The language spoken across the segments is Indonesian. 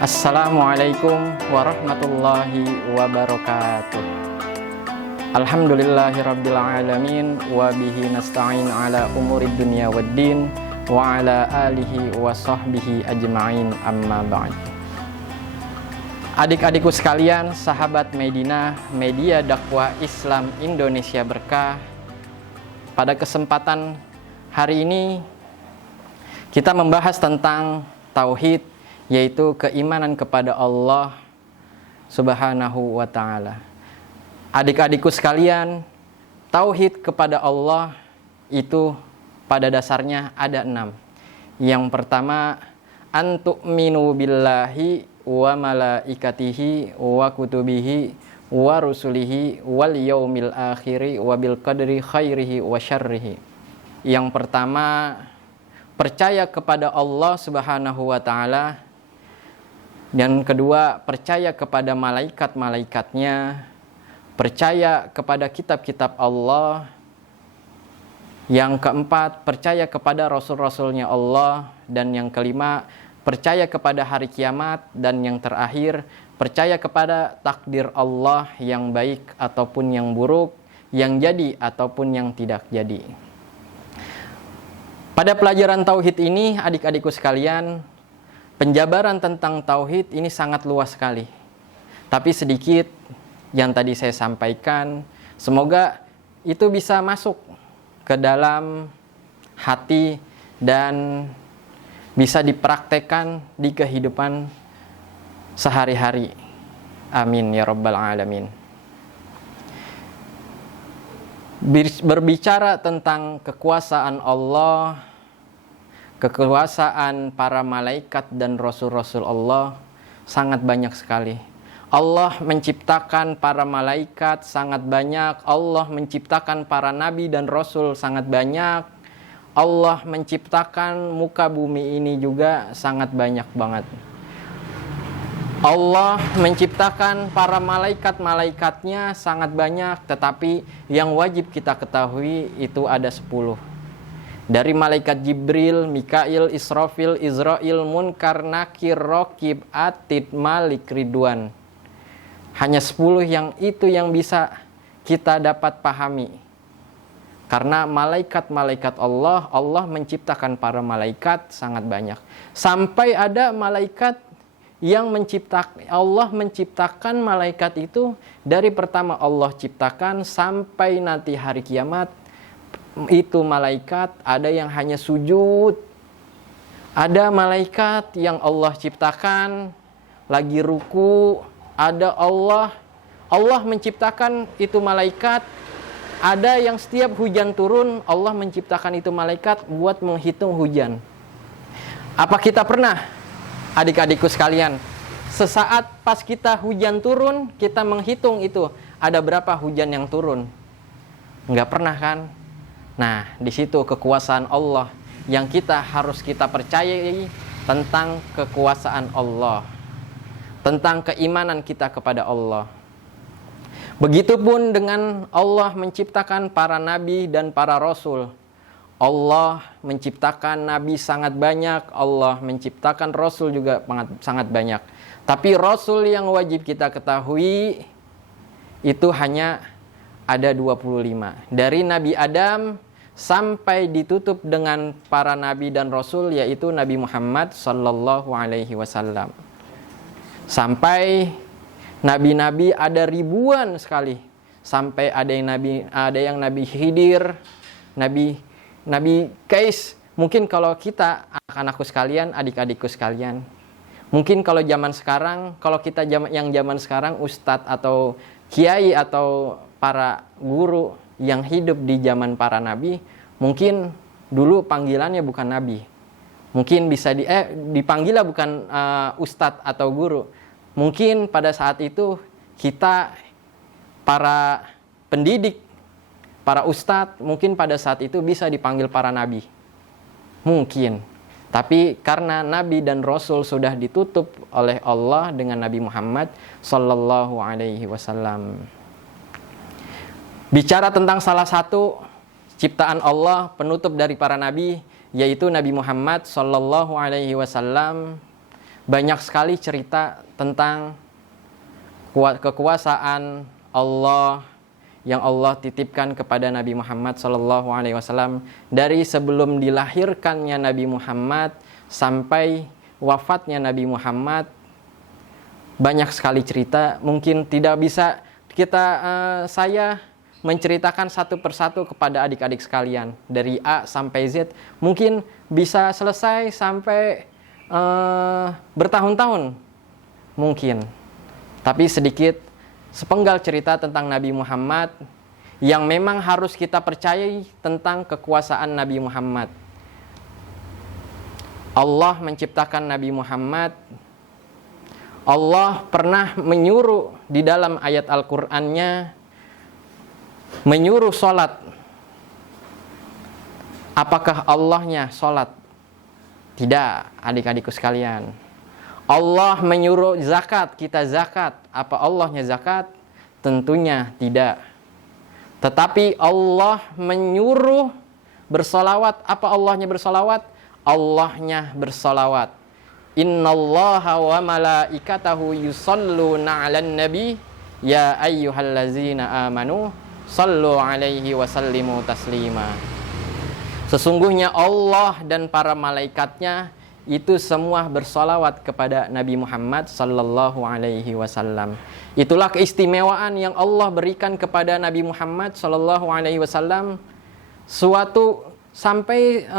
Assalamualaikum warahmatullahi wabarakatuh. Alhamdulillahirabbil alamin wa bihi nasta'in ala umurid dunya waddin wa ala alihi wa sahbihi ajma'in, amma ba'd. Adik-adikku sekalian, sahabat Medina, media dakwah Islam Indonesia Berkah. Pada kesempatan hari ini kita membahas tentang tauhid, yaitu keimanan kepada Allah Subhanahu wa ta'ala. Adik-adikku sekalian, tauhid kepada Allah itu pada dasarnya ada 6. Yang pertama, antu'minu billahi wa malaikatihi wa kutubihi wa rusulihi wal yaumil akhiri wa bil qadri khairihi wa syarrihi. Yang pertama, percaya kepada Allah Subhanahu wa ta'ala. Dan kedua, percaya kepada malaikat-malaikatnya, percaya kepada kitab-kitab Allah. Yang keempat, percaya kepada rasul-rasulnya Allah. Dan yang kelima, percaya kepada hari kiamat. Dan yang terakhir, percaya kepada takdir Allah yang baik ataupun yang buruk, yang jadi ataupun yang tidak jadi. Pada pelajaran tauhid ini, adik-adikku sekalian, penjabaran tentang tauhid ini sangat luas sekali. Tapi sedikit yang tadi saya sampaikan, semoga itu bisa masuk ke dalam hati dan bisa dipraktekkan di kehidupan sehari-hari. Amin ya rabbal alamin. Berbicara tentang kekuasaan Allah, kekuasaan para malaikat dan rasul-rasul Allah sangat banyak sekali. Allah menciptakan para malaikat sangat banyak. Allah menciptakan para nabi dan rasul sangat banyak. Allah menciptakan muka bumi ini juga sangat banyak banget. Allah menciptakan para malaikat-malaikatnya sangat banyak, tetapi yang wajib kita ketahui itu ada 10. Dari malaikat Jibril, Mikail, Israfil, Izrail, Munkar, Nakir, Raqib, Atid, Malik, Ridwan. Hanya 10 yang bisa kita dapat pahami. Karena malaikat-malaikat Allah, Allah menciptakan para malaikat sangat banyak. Sampai ada malaikat yang Allah menciptakan malaikat itu dari pertama Allah ciptakan sampai nanti hari kiamat. Itu malaikat ada yang hanya sujud, ada malaikat yang Allah ciptakan lagi ruku, ada Allah menciptakan itu malaikat, ada yang setiap hujan turun Allah menciptakan itu malaikat buat menghitung hujan. Apa kita pernah, adik-adikku sekalian, sesaat pas kita hujan turun kita menghitung itu ada berapa hujan yang turun? Enggak pernah kan? Nah, di situ kekuasaan Allah yang harus kita percayai tentang kekuasaan Allah, tentang keimanan kita kepada Allah. Begitupun dengan Allah menciptakan para nabi dan para rasul. Allah menciptakan nabi sangat banyak, Allah menciptakan rasul juga sangat banyak. Tapi rasul yang wajib kita ketahui itu hanya ada 25. Dari Nabi Adam sampai ditutup dengan para nabi dan rasul, yaitu Nabi Muhammad sallallahu alaihi wasallam. Sampai nabi-nabi ada ribuan sekali. Sampai ada yang nabi Khidir, nabi Kais. Mungkin kalau kita, anak-anakku sekalian, adik-adikku sekalian, mungkin kalau zaman sekarang, kalau kita yang zaman sekarang ustadz atau kiai atau para guru yang hidup di zaman para nabi, mungkin dulu panggilannya bukan nabi. Mungkin bisa dipanggilnya bukan ustadz atau guru. Mungkin pada saat itu kita para pendidik, para ustadz, mungkin pada saat itu bisa dipanggil para nabi. Mungkin. Tapi karena nabi dan rasul sudah ditutup oleh Allah dengan Nabi Muhammad sallallahu alaihi wasallam. Bicara tentang salah satu ciptaan Allah, penutup dari para nabi, yaitu Nabi Muhammad sallallahu alaihi wasallam. banyak sekali cerita tentang kekuasaan Allah yang Allah titipkan kepada Nabi Muhammad SAW dari sebelum dilahirkannya Nabi Muhammad sampai wafatnya Nabi Muhammad. Banyak sekali cerita, mungkin tidak bisa saya menceritakan satu persatu kepada adik-adik sekalian dari A sampai Z. Mungkin bisa selesai sampai bertahun-tahun mungkin. Tapi sedikit sepenggal cerita tentang Nabi Muhammad yang memang harus kita percayai tentang kekuasaan Nabi Muhammad. Allah menciptakan Nabi Muhammad. Allah pernah menyuruh di dalam ayat Al-Qur'annya menyuruh sholat. Apakah Allahnya sholat? Tidak, adik-adikku sekalian. Allah menyuruh zakat, kita zakat. Apa Allahnya zakat? Tentunya tidak. Tetapi Allah menyuruh bersolawat. Apa Allahnya bersolawat? Allahnya bersolawat. Innallaha wa malaikatahu yusalluna 'alan nabi ya ayyuhallazina amanu sallu 'alaihi wa sallimu taslima. Sesungguhnya Allah dan para malaikatnya itu semua bersolawat kepada Nabi Muhammad sallallahu alaihi wasallam. Itulah keistimewaan yang Allah berikan kepada Nabi Muhammad sallallahu alaihi wasallam. Suatu sampai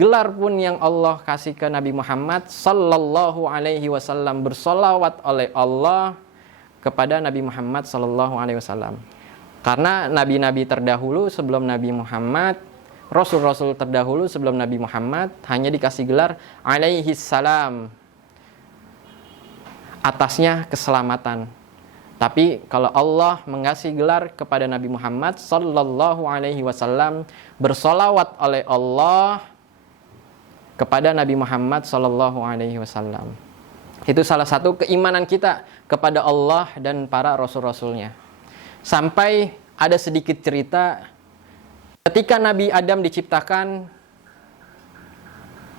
gelar pun yang Allah kasih ke Nabi Muhammad sallallahu alaihi wasallam, bersolawat oleh Allah kepada Nabi Muhammad sallallahu alaihi wasallam. Karena nabi-nabi terdahulu sebelum Nabi Muhammad, rasul-rasul terdahulu sebelum Nabi Muhammad hanya dikasih gelar alaihi salam. Atasnya keselamatan. Tapi kalau Allah mengasih gelar kepada Nabi Muhammad sallallahu alaihi wasallam, bersolawat oleh Allah kepada Nabi Muhammad sallallahu alaihi wasallam. Itu salah satu keimanan kita kepada Allah dan para rasul-rasulnya. Sampai ada sedikit cerita ketika Nabi Adam diciptakan.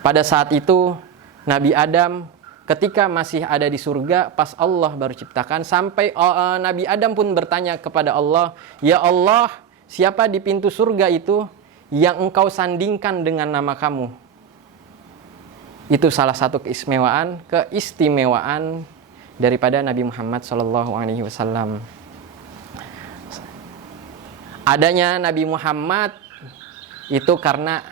Pada saat itu Nabi Adam ketika masih ada di surga, pas Allah baru ciptakan, sampai Nabi Adam pun bertanya kepada Allah, "Ya Allah, siapa di pintu surga itu yang engkau sandingkan dengan nama kamu?" Itu salah satu keistimewaan daripada Nabi Muhammad SAW. Adanya Nabi Muhammad itu karena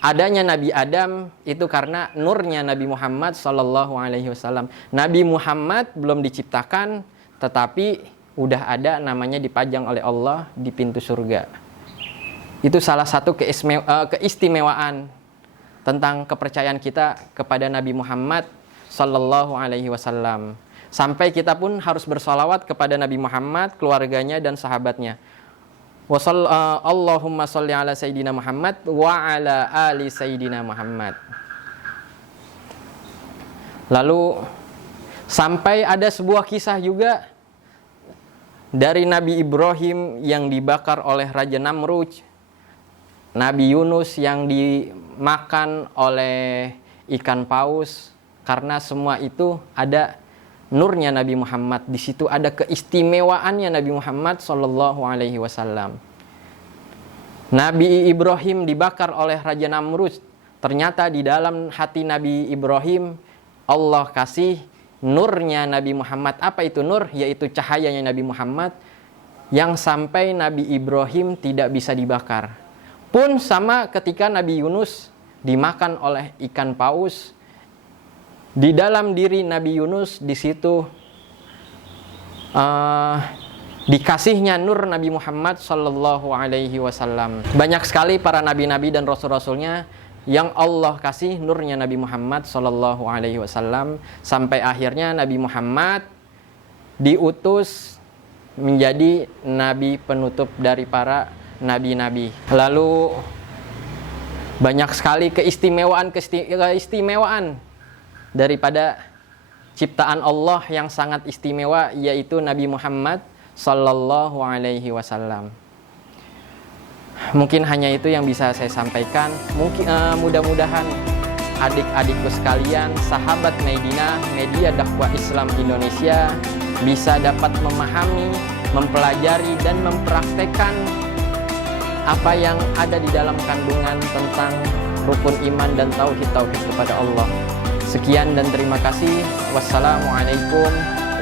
adanya Nabi Adam itu karena nurnya Nabi Muhammad SAW. Nabi Muhammad belum diciptakan, tetapi udah ada namanya dipajang oleh Allah di pintu surga. Itu salah satu keistimewaan tentang kepercayaan kita kepada Nabi Muhammad SAW. Sampai kita pun harus bersolawat kepada Nabi Muhammad, keluarganya dan sahabatnya. Allahumma sholli ala Sayyidina Muhammad wa ala ali Sayyidina Muhammad. Lalu sampai ada sebuah kisah juga dari Nabi Ibrahim yang dibakar oleh Raja Namrud, Nabi Yunus yang dimakan oleh ikan paus. Karena semua itu ada nurnya Nabi Muhammad, di situ ada keistimewaannya Nabi Muhammad sallallahu alaihi wasallam. Nabi Ibrahim dibakar oleh Raja Namrud. Ternyata di dalam hati Nabi Ibrahim Allah kasih nurnya Nabi Muhammad. Apa itu nur? Yaitu cahayanya Nabi Muhammad yang sampai Nabi Ibrahim tidak bisa dibakar. Pun sama ketika Nabi Yunus dimakan oleh ikan paus. Di dalam diri Nabi Yunus di situ dikasihnya nur Nabi Muhammad sallallahu alaihi wasallam. Banyak sekali para nabi-nabi dan rasul-rasulnya yang Allah kasih nurnya Nabi Muhammad sallallahu alaihi wasallam, sampai akhirnya Nabi Muhammad diutus menjadi nabi penutup dari para nabi-nabi. Lalu banyak sekali keistimewaan daripada ciptaan Allah yang sangat istimewa, yaitu Nabi Muhammad sallallahu alaihi wasallam. Mungkin hanya itu yang bisa saya sampaikan. Mungkin mudah-mudahan adik-adikku sekalian, sahabat Medina, media dakwah Islam Indonesia, bisa dapat memahami, mempelajari, dan mempraktekkan apa yang ada di dalam kandungan tentang rukun iman dan tauhid kepada Allah. Sekian dan terima kasih. Wassalamualaikum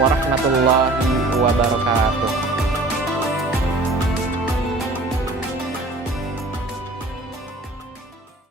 warahmatullahi wabarakatuh.